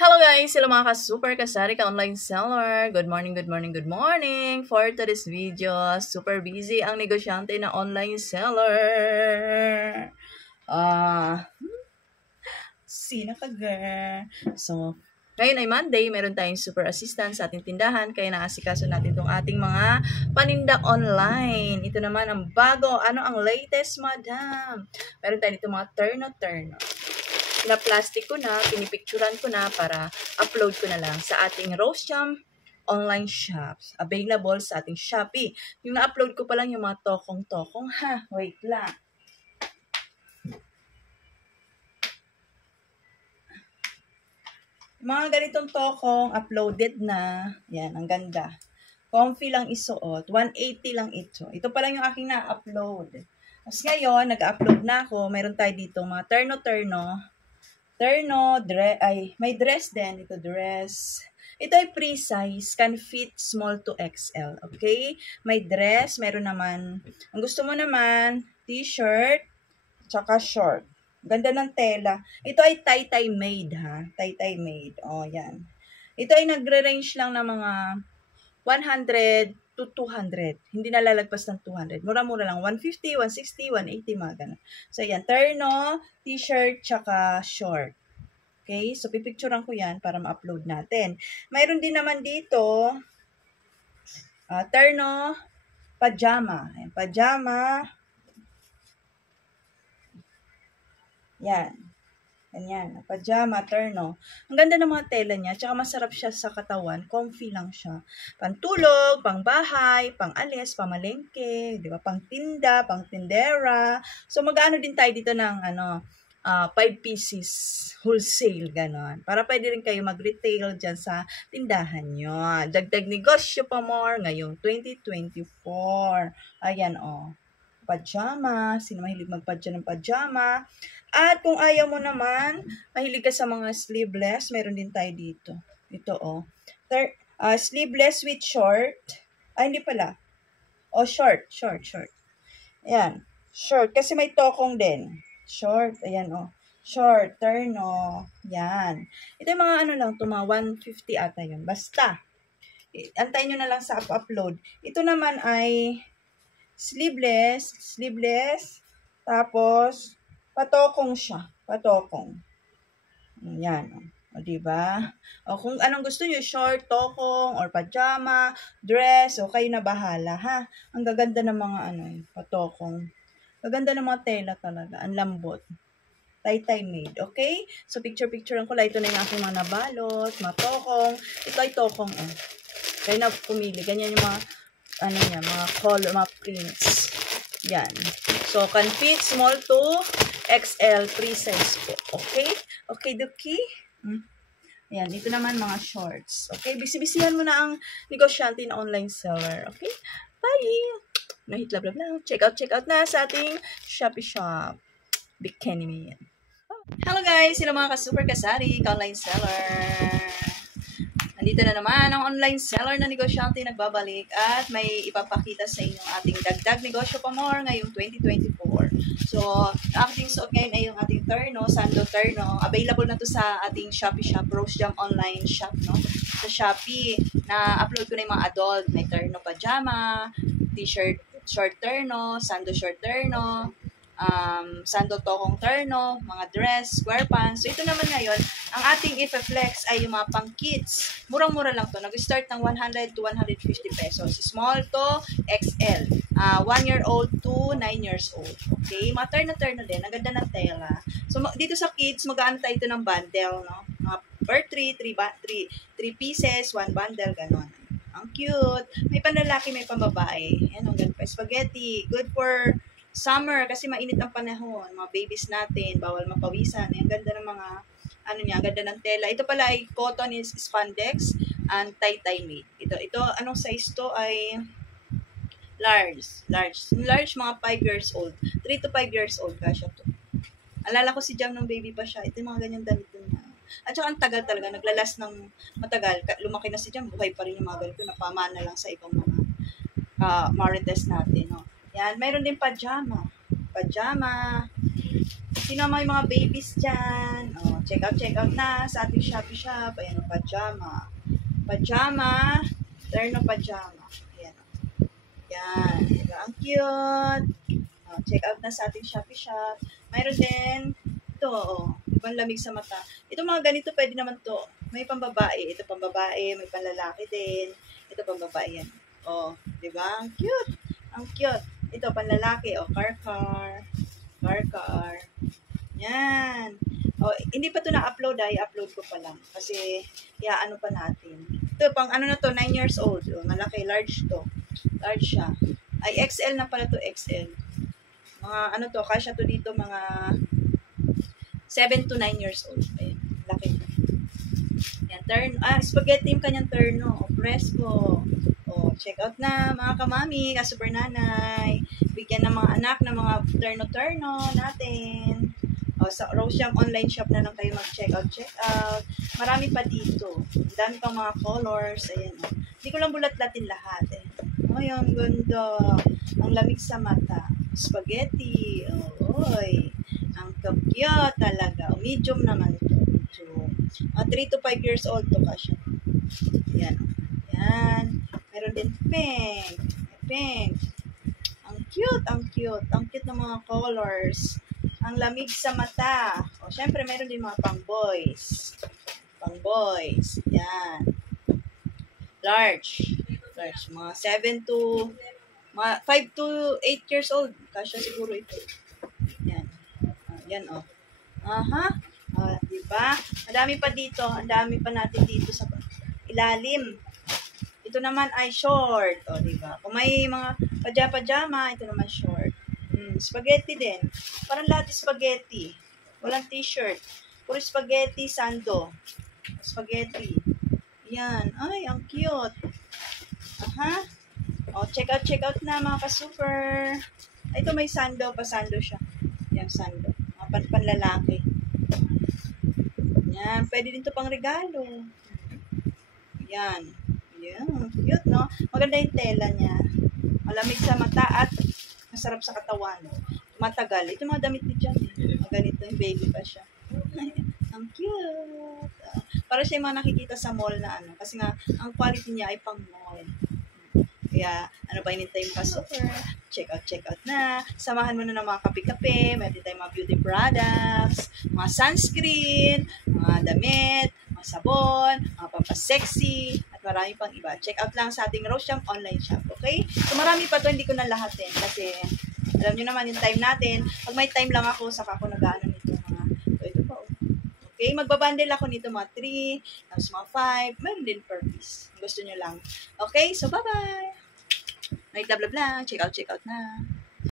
Hello guys! Hello mga ka-super kasari ka-online seller. Good morning, good morning, good morning. For today's video, super busy ang negosyante na online seller. Sino ka girl? So, ngayon ay Monday, meron tayong super assistant sa ating tindahan, kaya naasikaso natin itong ating mga paninda online. Ito naman ang bago. Ano ang latest, madam? Meron tayo dito mga turno-turno. Pina-plastic ko na, pinipicturan ko na para upload ko na lang sa ating Rose Jam online shops. Available sa ating Shopee. Yung na-upload ko pa lang yung mga tokong-tokong ha. Wait lang. Mga ganitong tokong uploaded na. Yan, ang ganda. Comfy lang isuot. 180 lang ito. Ito pa lang yung aking na-upload. Tapos ngayon, nag-upload na ako. Meron tayo dito mga turno-turno. May dress din. Ito dress. Ito ay pre-size. Can fit small to XL. Okay? May dress. Meron naman. Ang gusto mo naman, t-shirt, tsaka short. Ganda ng tela. Ito ay tie-tie made ha. Tie-tie made. O, yan. Ito ay nagre-range lang ng mga 100 to 200. Hindi nalalagpas ng 200. Mura-mura lang. 150, 160, 180, mga ganun. So, yan. Terno, t-shirt, tsaka short. Okay? So, pipicturean ko yan para ma-upload natin. Mayroon din naman dito, terno, pajama. Ayan, pajama. Yan. Ganyan. Pajama, terno. Ang ganda ng mga tela niya. Tsaka masarap siya sa katawan. Comfy lang siya. Pantulog, pang bahay, pang alis, pamalengke, di ba? Pang tinda, pang tindera. So, mag-ano din tayo dito ng 5 pieces wholesale, ganon. Para pwede rin kayo mag-retail dyan sa tindahan nyo. Dagdag negosyo pa more ngayong 2024. Ayan, pajama. Sino mahilig magpadya ng pajama? At kung ayaw mo naman, mahilig ka sa mga sleeveless, meron din tayo dito. Ito, sleeveless with short. Hindi pala. Short. Ayan. Short. Kasi may tokong din. Short. Ayan, Short. Terno. Yan. Ito yung mga lang, mga 150 ata yun. Basta. Antayin nyo na lang sa upload. Ito naman ay sleeveless, tapos patokong siya, patokong. Yan, diba? Kung anong gusto niyo, short, tokong, or pajama, dress, kayo na bahala, ha? Ang gaganda ng mga patokong. Gaganda ng mga tela talaga, ang lambot. Tie-tie made, okay? So, picture-picturean ko lang. Ito na yung aking mga nabalot, mga tokong. Ito ay tokong, Kaya na pumili. Ganyan yung mga mga color, mga prints. Yan. So, can fit small to XL, free size po. Okay? Okay, Duki? Yan. Ito naman mga shorts. Okay? Bisibisihan mo na ang negosyante na online seller. Okay? Bye! Nahit blah blah blah. Check out na sa ating Shopee shop. Bikini me. Hello guys! Sino mga ka-super kasari, ka-online seller. Nandito na naman ang online seller na negosyante nagbabalik at may ipapakita sa inyo ating dagdag negosyo pa more ngayong 2024. So, ating suot ngayon ay yung ating terno, sando terno. Available na to sa ating Shopee shop, Rose Jam online shop, no? Sa Shopee, na-upload ko na yung mga adult. May terno pajama, t-shirt short terno, sando short terno, sando tokong terno, mga dress, square pants. So, ito naman ngayon, ang ating ipa-flex ay yung mga pang kids. Murang-mura lang to. Nag-start ng 100 to 150 pesos. Small to XL. 1-year-old to 9 years old. Okay? Mga terno-terno din. Ang ganda ng tela. So, dito sa kids, mag-ano tayo ito ng bundle, no? Mga per 3 pieces, 1 bundle, ganon. Ang cute. May panlalaki, may pambabae. Yan, ang ganda pa. Spaghetti. Good for summer kasi mainit ang panahon, mga babies natin, bawal mapawisan. Ang ganda ng mga, ganda ng tela. Ito pala ay cotton is spandex and tie-tie made. Ito, anong size to ay large, mga 5 years old. 3 to 5 years old kasya to. Alala ko si Jam nung baby pa siya. Ito yung mga ganyan damit niya. At saka ang tagal talaga, naglalas ng matagal. Lumaki na si Jam, buhay pa rin yung mga ganito. Napamana lang sa ibang mga marites natin, no? Yan, mayroon din pajama. Sino may mga babies dyan? Oh, check out na sa ating Shopee shop. Ayan, pajama. Pajama. Terno pajama. Ayan. Yan. Diba? Ang cute. Oh, check out na sa ating Shopee shop. Mayroon din ito, ibang lamig sa mata. Ito mga ganito, pwede naman to. May pambabae. Ito pambabae. May panlalaki din. Ito pambabae yan. Oh, di ba? Ang cute. Ang cute. Ito panlalaki. Oh, car. Yan. Oh, hindi pa to na-upload. I-upload ko pa lang. Kasi, ano pa natin. Ito, pang ano na to, 9 years old. Oh, malaki, large to. Large siya. Ay, XL na pala to, XL. Mga ano to, kasya to dito, mga 7 to 9 years old. Ayan, laki. Yan, spaghetti yung kanyang terno. O, fresco. O, check out na, mga kamami, super nanay. Bigyan ng mga anak ng mga terno-terno natin. O, sa Rosejam online shop na lang kayo mag-check out. Marami pa dito. Ang dami pang mga colors. Ayan, o. Hindi ko lang bulat-latin lahat. Ay, ang ganda. Ang lamig sa mata. Spaghetti. Oy. Ang cute talaga. Medium naman ito. Medium. 3 to 5 years old to kasi. Yan. Yan. Meron din pink. Pink. Ang cute. Ang cute ng mga colors. Ang lamig sa mata. O, syempre, meron din mga pang-boys. Yan. Large. Mga 5 to 8 years old. Kasya siguro ito. Yan. Yan, oh. Aha. Diba? Madami pa dito. Ang dami pa natin dito sa ilalim. Ito naman ay short. O, diba? Kung may mga pajama, ito naman short. Spaghetti din. Parang lahat spaghetti. Walang t-shirt. Puro spaghetti, sando. Spaghetti. Yan. Ay, ang cute. Aha. O, check out na mga ka-super. Ito may sando pa. Sando siya. Yan, sando. Mga panlalaki. Yan. Pwede din to pang regalo. Yan. Yan. Cute, no? Maganda yung tela niya. Malamig sa mata at masarap sa katawan. Matagal. Ito mga damit ni Jan. Ganito yung baby pa siya. Ang cute. Para siya yung mga nakikita sa mall na ano. Kasi nga, ang quality niya ay pang mall. Kaya, ano ba inintay mo ka super? Check out na. Samahan mo na ng mga kape-kape. Meron tayong mga beauty products, mga sunscreen, mga damit, mga sabon, mga pampasexy, at marami pang iba. Check out lang sa ating Rosejam online shop, okay? So, marami pa to, hindi ko na lahatin. Kasi, alam nyo naman yung time natin. Pag may time lang ako, saka ako nag-ano nito. Ito pa, okay? Magbabundle ako nito mga 3, tapos mga 5. Meron din per piece. Gusto nyo lang. Okay? So, bye-bye! May blah blah blah. Check out na.